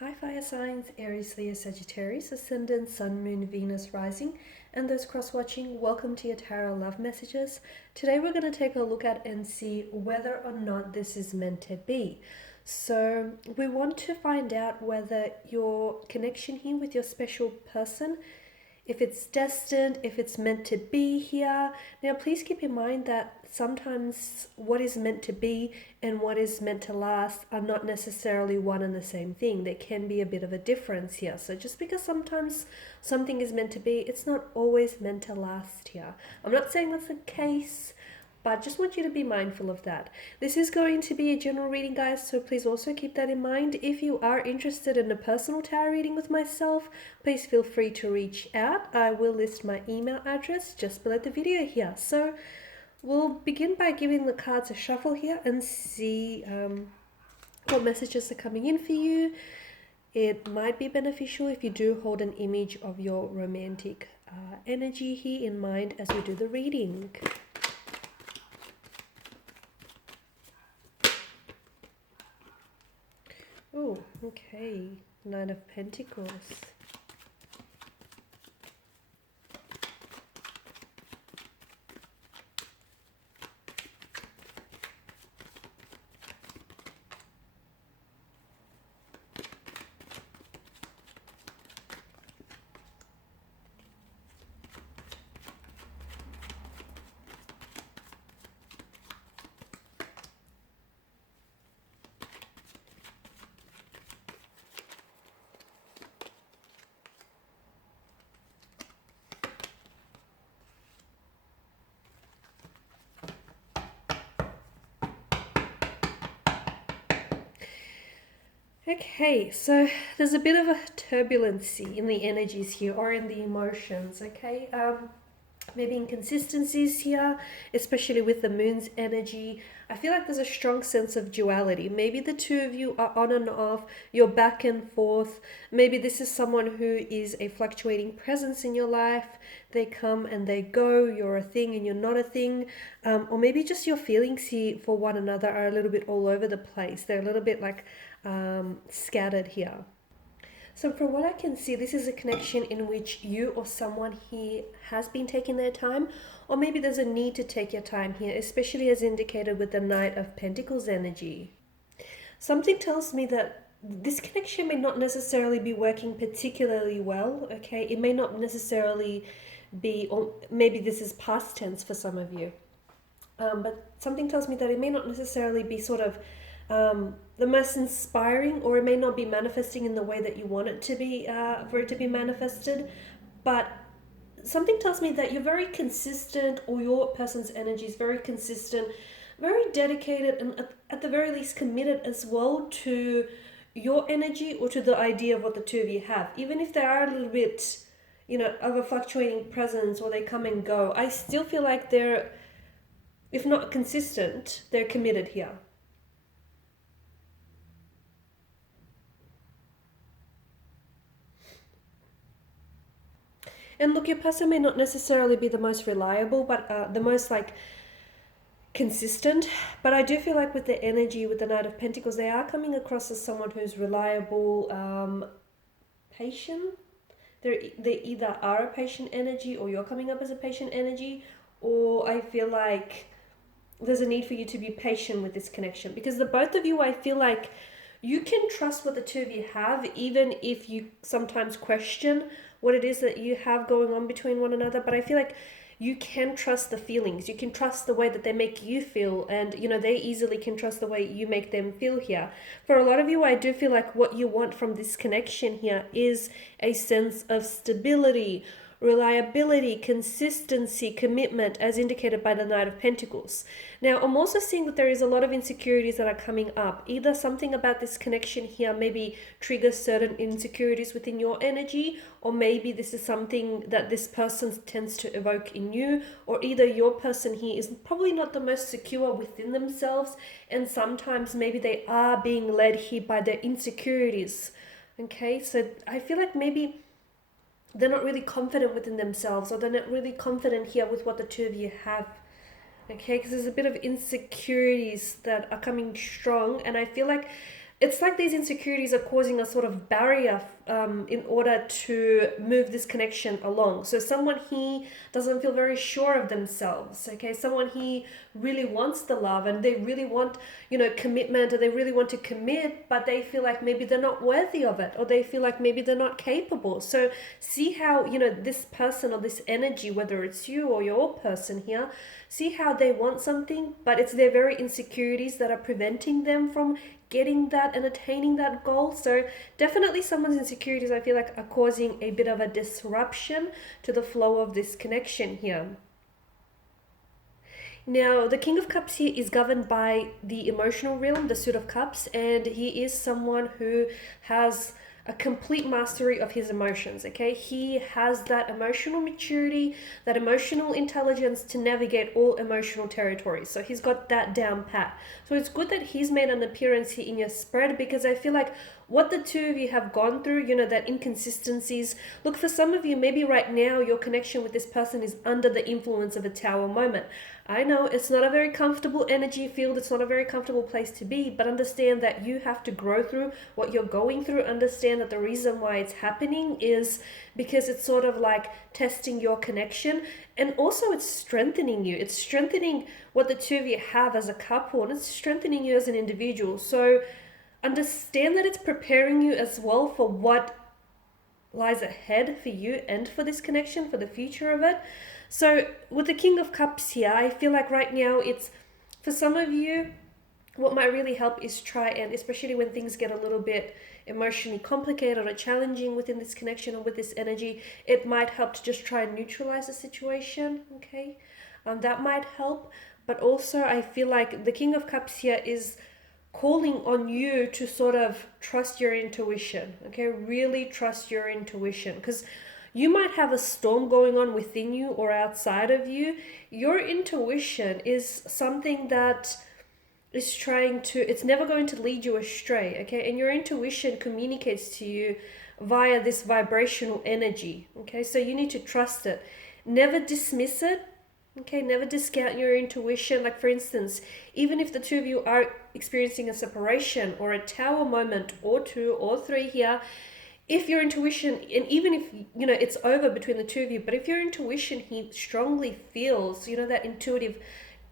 Hi, fire signs, Aries, Leo, Sagittarius, Ascendant, Sun, Moon, Venus, Rising, and those cross-watching, welcome to your Tarot Love Messages. Today we're going to take a look at and see whether or not this is meant to be. So we want to find out whether your connection here with your special person, if it's destined, if it's meant to be here. Now, please keep in mind that sometimes what is meant to be and what is meant to last are not necessarily one and the same thing. There can be a bit of a difference here. So just because sometimes something is meant to be, it's not always meant to last here. I'm not saying that's the case, but just want you to be mindful of that. This is going to be a general reading, guys, so please also keep that in mind. If you are interested in a personal tarot reading with myself, please feel free to reach out. I will list my email address just below the video here. So we'll begin by giving the cards a shuffle here and see what messages are coming in for you. It might be beneficial if you do hold an image of your romantic energy here in mind as we do the reading. Oh, okay. Nine of Pentacles. Okay, so there's a bit of a turbulency in the energies here or in the emotions, okay? Maybe inconsistencies here, especially with the moon's energy. I feel like there's a strong sense of duality. Maybe the two of you are on and off, you're back and forth. Maybe this is someone who is a fluctuating presence in your life. They come and they go, you're a thing and you're not a thing. Or maybe just your feelings here for one another are a little bit all over the place. They're a little bit like scattered here. So from what I can see, this is a connection in which you or someone here has been taking their time, or maybe there's a need to take your time here, especially as indicated with the Knight of Pentacles energy. Something tells me that this connection may not necessarily be working particularly well, okay? It may not necessarily be, or maybe this is past tense for some of you. But something tells me that it may not necessarily be sort of the most inspiring, or it may not be manifesting in the way that you want it to be, for it to be manifested. But something tells me that you're very consistent, or your person's energy is very consistent, very dedicated, and at the very least committed as well to your energy or to the idea of what the two of you have. Even if they are a little bit, of a fluctuating presence, or they come and go, I still feel like they're, if not consistent, they're committed here. And look, your person may not necessarily be the most reliable, but the most consistent. But I do feel like with the energy, with the Knight of Pentacles, they are coming across as someone who's reliable, patient. They either are a patient energy, or you're coming up as a patient energy, or I feel like there's a need for you to be patient with this connection, because the both of you, I feel like you can trust what the two of you have, even if you sometimes question what it is that you have going on between one another. But I feel like you can trust the feelings, you can trust the way that they make you feel, and they easily can trust the way you make them feel here. For a lot of you, I do feel like what you want from this connection here is a sense of stability, reliability, consistency, commitment, as indicated by the Knight of Pentacles. Now, I'm also seeing that there is a lot of insecurities that are coming up. Either something about this connection here maybe triggers certain insecurities within your energy, or maybe this is something that this person tends to evoke in you, or either your person here is probably not the most secure within themselves, and sometimes maybe they are being led here by their insecurities. Okay, so I feel like maybe they're not really confident within themselves, or they're not really confident here with what the two of you have. Okay, because there's a bit of insecurities that are coming strong, and I feel like it's like these insecurities are causing a sort of barrier in order to move this connection along. So someone he doesn't feel very sure of themselves, okay? Someone he really wants the love and they really want, commitment, or they really want to commit, but they feel like maybe they're not worthy of it, or they feel like maybe they're not capable. So see how, this person or this energy, whether it's you or your person here, see how they want something, but it's their very insecurities that are preventing them from getting that and attaining that goal. So definitely someone's insecurities, I feel like, are causing a bit of a disruption to the flow of this connection here. Now, the King of Cups here is governed by the emotional realm, the Suit of Cups, and he is someone who has a complete mastery of his emotions, okay? He has that emotional maturity, that emotional intelligence to navigate all emotional territories. So he's got that down pat. So it's good that he's made an appearance here in your spread, because I feel like what the two of you have gone through, that inconsistencies. Look, for some of you, maybe right now your connection with this person is under the influence of a Tower moment. I know it's not a very comfortable energy field, it's not a very comfortable place to be, but understand that you have to grow through what you're going through. Understand that the reason why it's happening is because it's sort of like testing your connection, and also it's strengthening you. It's strengthening what the two of you have as a couple, and it's strengthening you as an individual. So understand that it's preparing you as well for what lies ahead for you and for this connection, for the future of it. So with the King of Cups here, I feel like right now it's, for some of you, what might really help is try, and especially when things get a little bit emotionally complicated or challenging within this connection or with this energy, it might help to just try and neutralize the situation, okay? That might help. But also I feel like the King of Cups here is calling on you to sort of trust your intuition, okay? Really trust your intuition, because you might have a storm going on within you or outside of you. Your intuition is something that is it's never going to lead you astray, okay? And your intuition communicates to you via this vibrational energy, okay? So you need to trust it. Never dismiss it, okay? Never discount your intuition. Like, for instance, even if the two of you are experiencing a separation or a Tower moment or two or three here, if your intuition, and even if it's over between the two of you, but if your intuition he strongly feels, that intuitive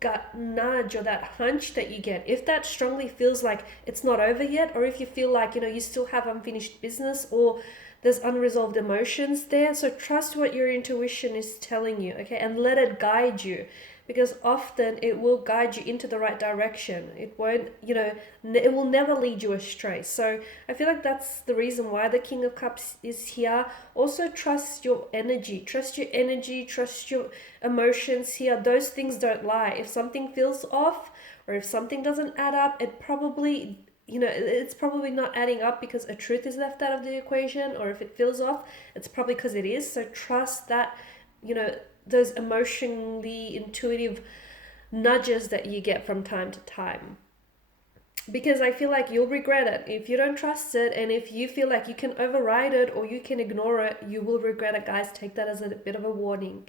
gut nudge or that hunch that you get, if that strongly feels like it's not over yet, or if you feel like you still have unfinished business or there's unresolved emotions there, so trust what your intuition is telling you, okay? And let it guide you, because often it will guide you into the right direction. It won't, it will never lead you astray. So I feel like that's the reason why the King of Cups is here. Also trust your energy, trust your emotions here. Those things don't lie. If something feels off, or if something doesn't add up, it probably, it's probably not adding up because a truth is left out of the equation, or if it feels off, it's probably because it is. So trust that, those emotionally intuitive nudges that you get from time to time, because I feel like you'll regret it if you don't trust it. And if you feel like you can override it or you can ignore it, you will regret it, guys. Take that as a bit of a warning.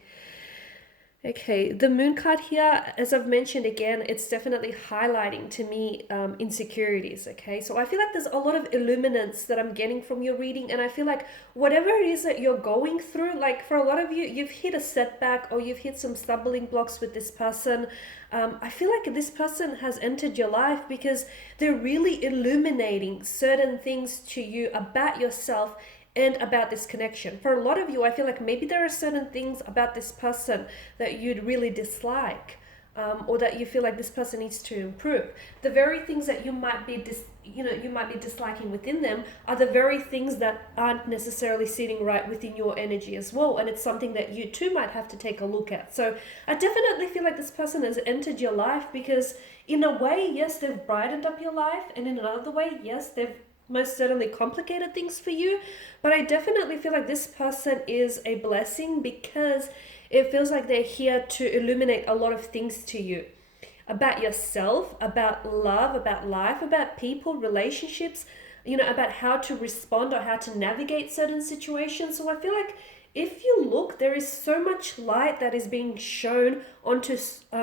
Okay, the Moon card here, as I've mentioned again, it's definitely highlighting to me insecurities, okay? So I feel like there's a lot of illuminance that I'm getting from your reading, and I feel like whatever it is that you're going through, like for a lot of you, you've hit a setback or you've hit some stumbling blocks with this person. I feel like this person has entered your life because they're really illuminating certain things to you about yourself and about this connection. For a lot of you, I feel like maybe there are certain things about this person that you'd really dislike, or that you feel like this person needs to improve. The very things that you might be disliking within them are the very things that aren't necessarily sitting right within your energy as well, and it's something that you too might have to take a look at. So I definitely feel like this person has entered your life because in a way, yes, they've brightened up your life, and in another way, yes, they've most certainly complicated things for you. But I definitely feel like this person is a blessing because it feels like they're here to illuminate a lot of things to you about yourself, about love, about life, about people, relationships, about how to respond or how to navigate certain situations. So I feel like if you look, there is so much light that is being shown onto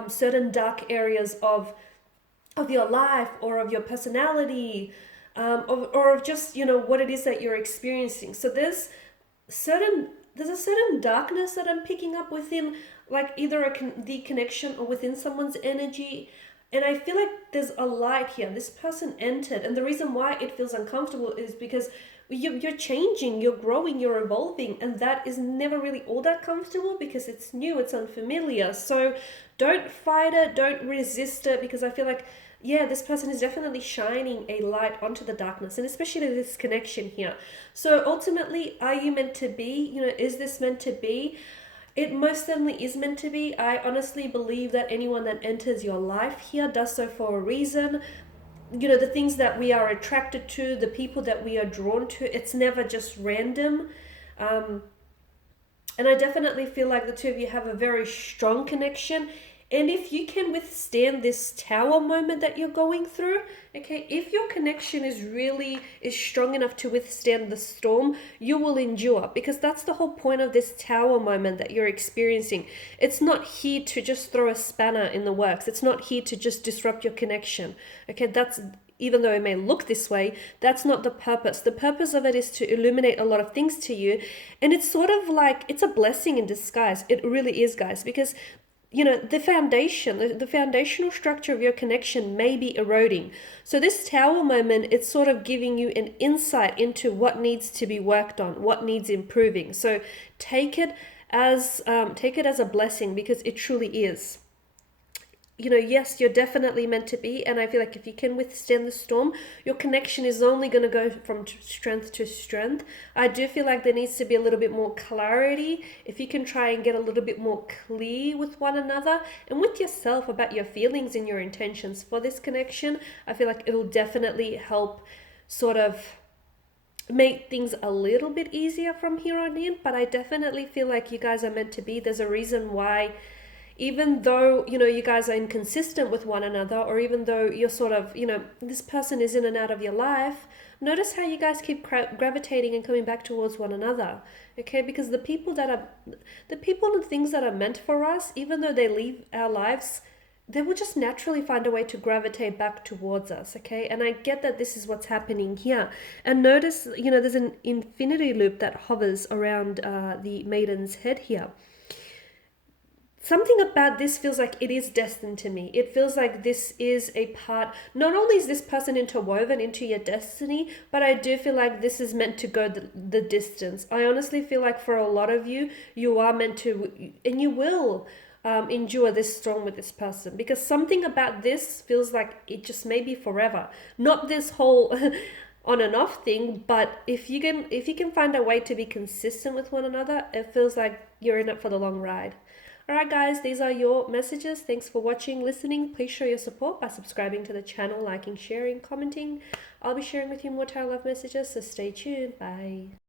certain dark areas of your life or of your personality, or of just, you know, what it is that you're experiencing. So there's a certain darkness that I'm picking up within, like either the connection or within someone's energy. And I feel like there's a light here. This person entered, and the reason why it feels uncomfortable is because you're changing, you're growing, you're evolving, and that is never really all that comfortable because it's new, it's unfamiliar. So don't fight it, don't resist it, because I feel like, yeah, this person is definitely shining a light onto the darkness, and especially this connection here. So ultimately, are you meant to be? You know, is this meant to be? It most certainly is meant to be. I honestly believe that anyone that enters your life here does so for a reason. You know, the things that we are attracted to, the people that we are drawn to, it's never just random. Um, and I definitely feel like the two of you have a very strong connection. And if you can withstand this tower moment that you're going through, okay, if your connection is strong enough to withstand the storm, you will endure, because that's the whole point of this tower moment that you're experiencing. It's not here to just throw a spanner in the works. It's not here to just disrupt your connection. Okay, that's, even though it may look this way, that's not the purpose. The purpose of it is to illuminate a lot of things to you. And it's sort of like, it's a blessing in disguise. It really is, guys, because, you know, the foundational structure of your connection may be eroding. So this tower moment, it's sort of giving you an insight into what needs to be worked on, what needs improving. So take it as a blessing, because it truly is. You know, yes, you're definitely meant to be, and I feel like if you can withstand the storm, your connection is only going to go from strength to strength. I do feel like there needs to be a little bit more clarity. If you can try and get a little bit more clear with one another and with yourself about your feelings and your intentions for this connection, I feel like it'll definitely help sort of make things a little bit easier from here on in. But I definitely feel like you guys are meant to be. There's a reason why, even though, you know, you guys are inconsistent with one another, or even though you're sort of, you know, this person is in and out of your life, notice how you guys keep gravitating and coming back towards one another. Okay, because the people and things that are meant for us, even though they leave our lives, they will just naturally find a way to gravitate back towards us. Okay, and I get that this is what's happening here. And notice, you know, there's an infinity loop that hovers around the maiden's head here. Something about this feels like it is destined to me. It feels like this is a part, not only is this person interwoven into your destiny, but I do feel like this is meant to go the distance. I honestly feel like for a lot of you, you are meant to, and you will endure this storm with this person, because something about this feels like it just may be forever. Not this whole on and off thing, but if you can find a way to be consistent with one another, it feels like you're in it for the long ride. Alright guys, these are your messages. Thanks for watching, listening. Please show your support by subscribing to the channel, liking, sharing, commenting. I'll be sharing with you more tarot love messages, so stay tuned. Bye.